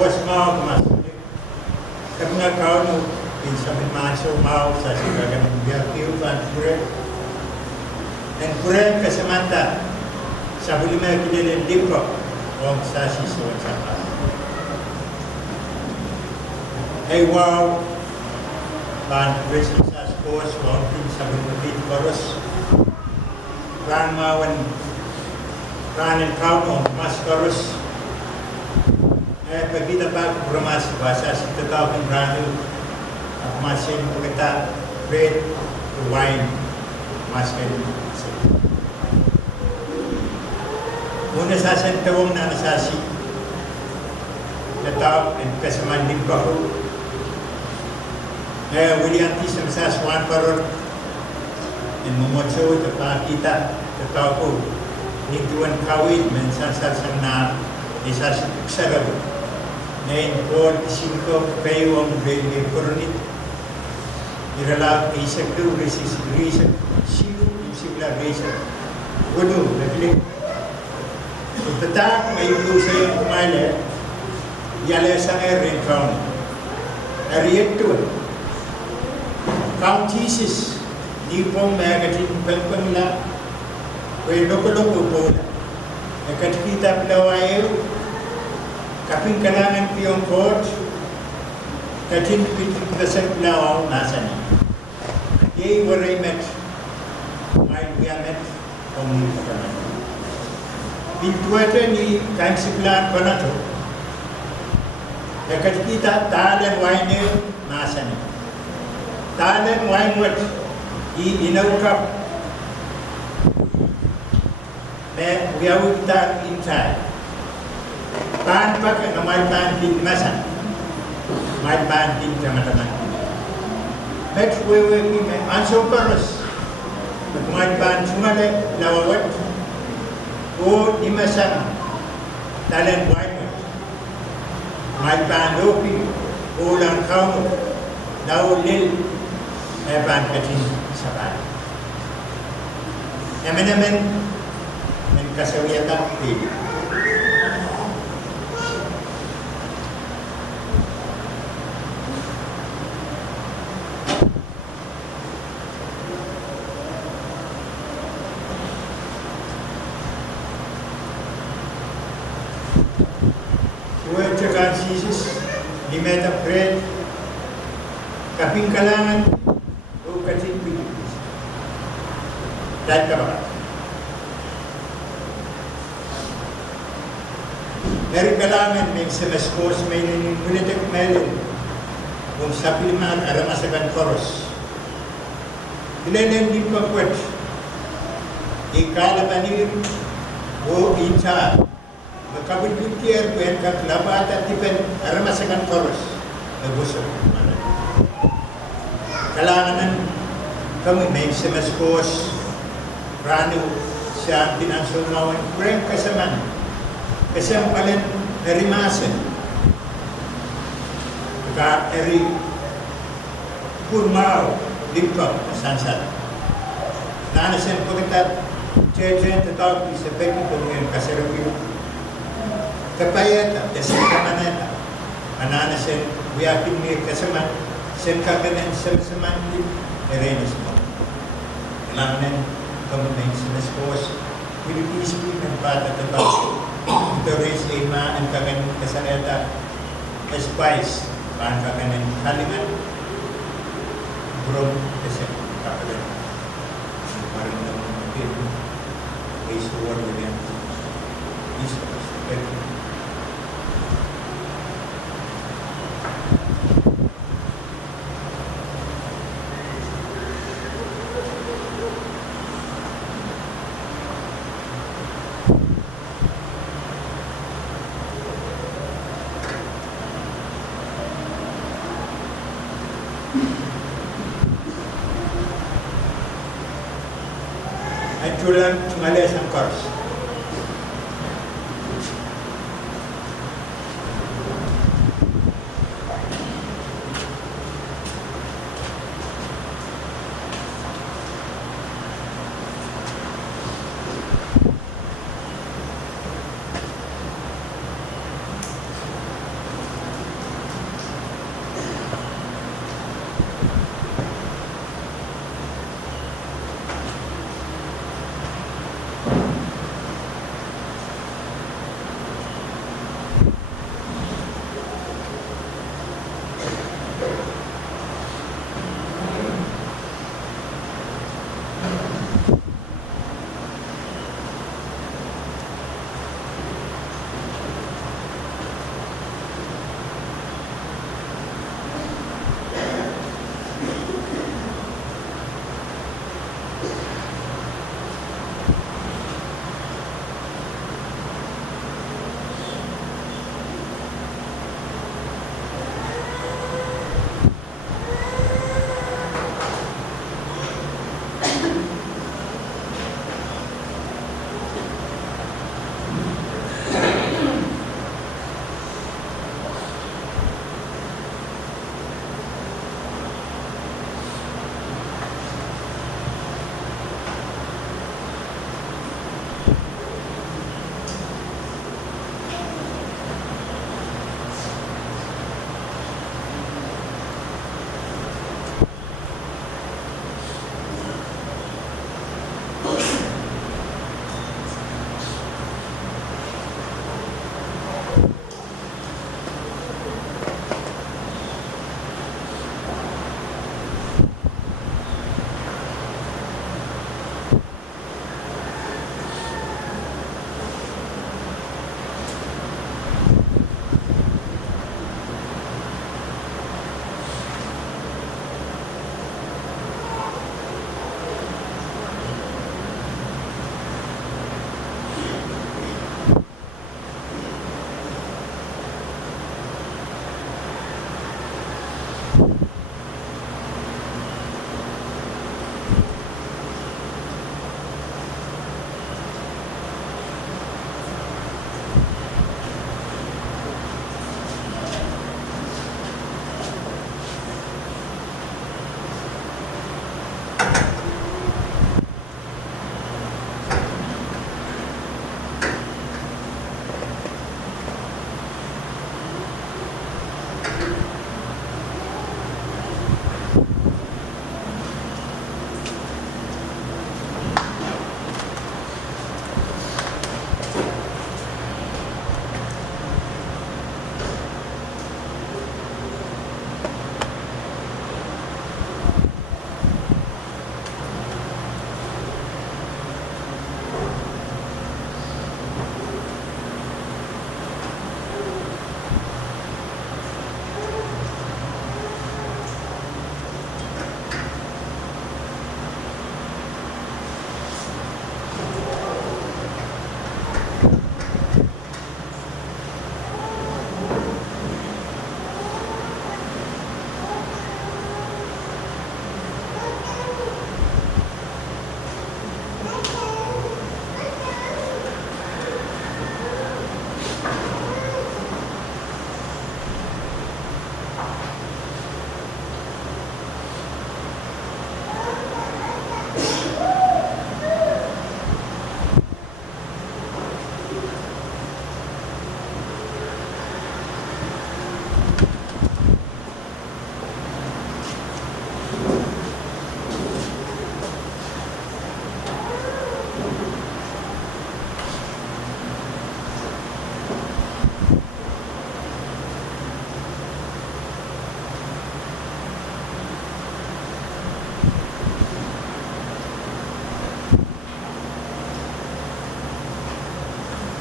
was mau mas. Kapag kau no pinsa masuk mau sa sigagan biar kiu pan pure. Dan pure kasamanta sa bulima kilele lipo wong sa siso sa. Hey wow pan Christmas as course wong pinsa bulima koros. Ranmawan ranin kau no mas koros. Pag kita pa promas bahasa kita tahu kan masih kita bread wine masih una sasan tawong na nasasi nataw and kasaman limbaho William T. Samsas Juan Paror and Momocho tapa kita tataw ko nituan kawit mensasasang na isas sarap Nain por 5 payong beli perunit irala isak tu resis siu sibla resis wadu lagi tetap may saya kumale yale sangai renkaun ariet tu counties di pom magatin pelpemla we loko pola ekat kita pelawai kaping kalangan piyong court katin pitin kasar pelawaw nasani yay waray met may met omni kaman biltuata ni kansiklan panato ekat kita talan wine nasani talan wine wat inawkap me wiawita inside pan pakai nomor pan di masa, nomor pan di teman-teman. Next we ni ansur terus, nomor pan cuma le lawat, di masa, talent wine, nomor pan dopi, lang kau, lil, pan kecil sabar. Emen kasawiyatan pilih. Jesus di meta bread kaping kalangan o kating pilih dahil ka ba dari kalangan may semaskos may ninimulitek melin kung sa piliman aramasagan koros ilenen di pakwet ikalabanir o insa Kabut buktiar pen kat labata tipen aramasakan koros nagusok kalanganan kami may semaskos rano siya pinansumawan kurang kasaman kasam palen narimasan ka eri kurmao limpap sansat nanasen ko kita cecen tetap bisa pergi dengan kasarapi kapaya tak desa mana anak-anak sen biakin ni keseman sen kaganan seman di arena semua kelangan kemudian semes Philippines pun pada tempat teroris lima antangan kesaneta spice bahan kaganan kaliman brom kesen kaganan kemarin mungkin isu war dengan isu Anjuran Malaysia Kors.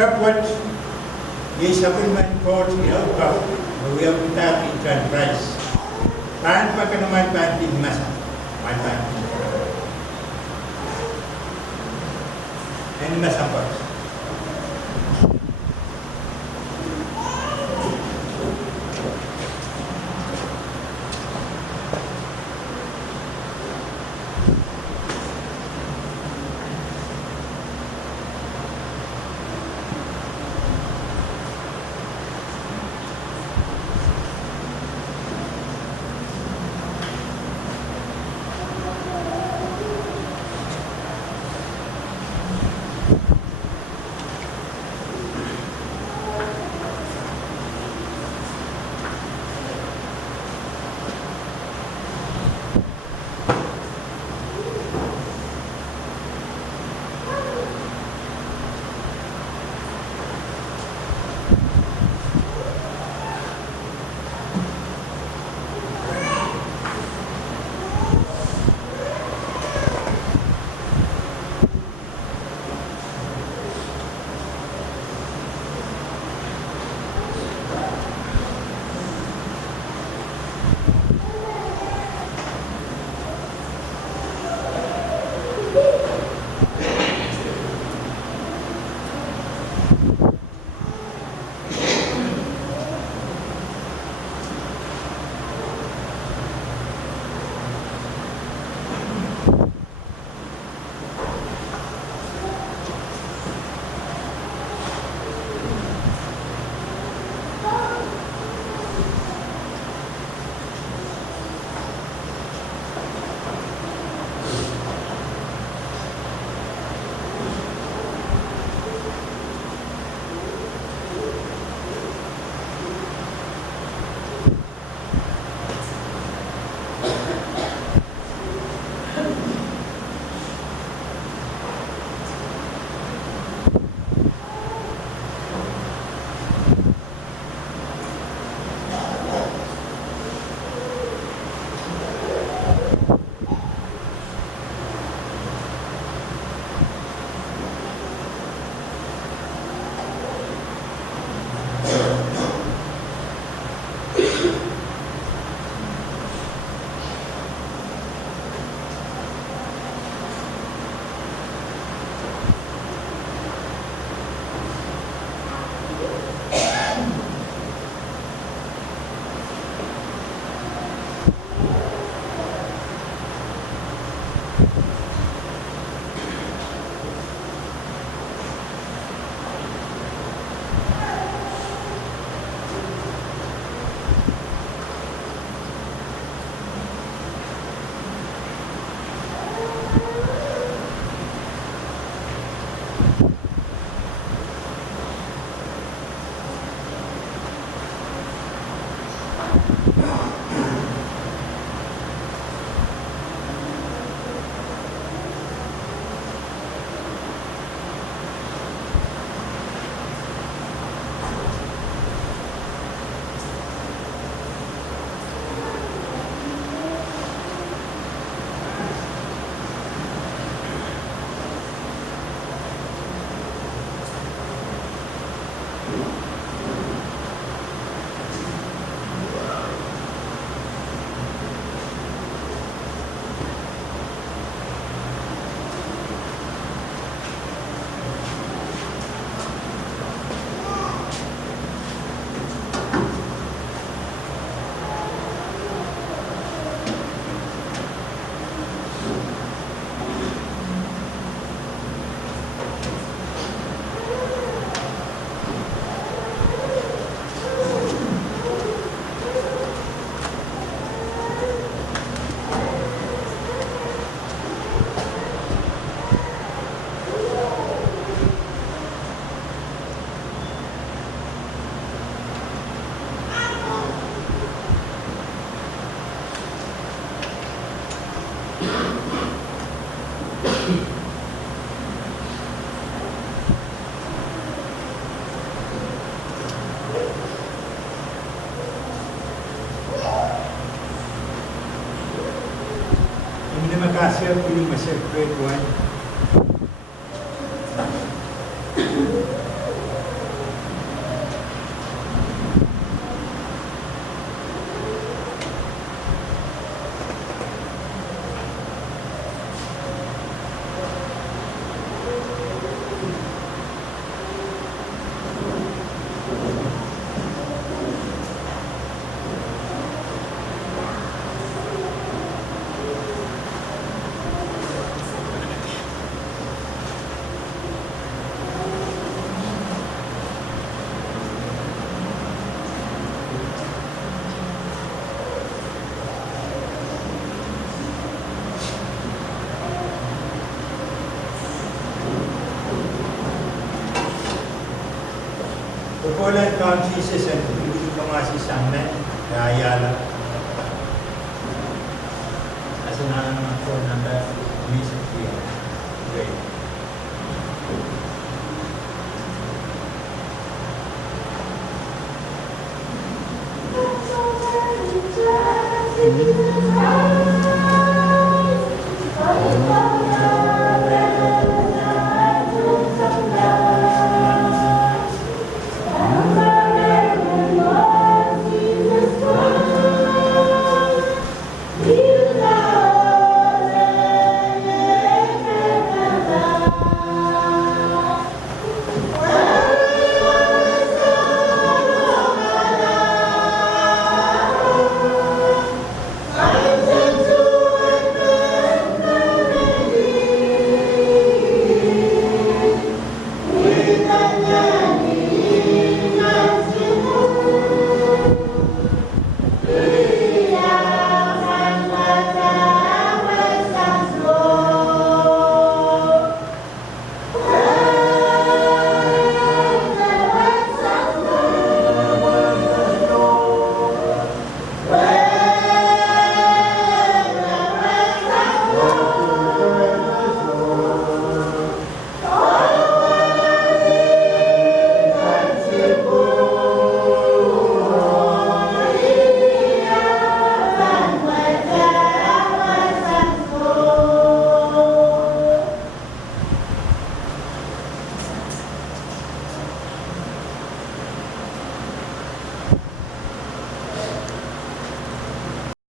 Kapwat, Yesapilman Court in Outback, we have put up in Grand Price. Pan pa ka naman pan din masa. Pan. Ano masampas? Terima kasih pilih masih grade 1. Popular countries and informasi sampai daya lah. Asal nama phone number ini sekian. Great. Mm-hmm.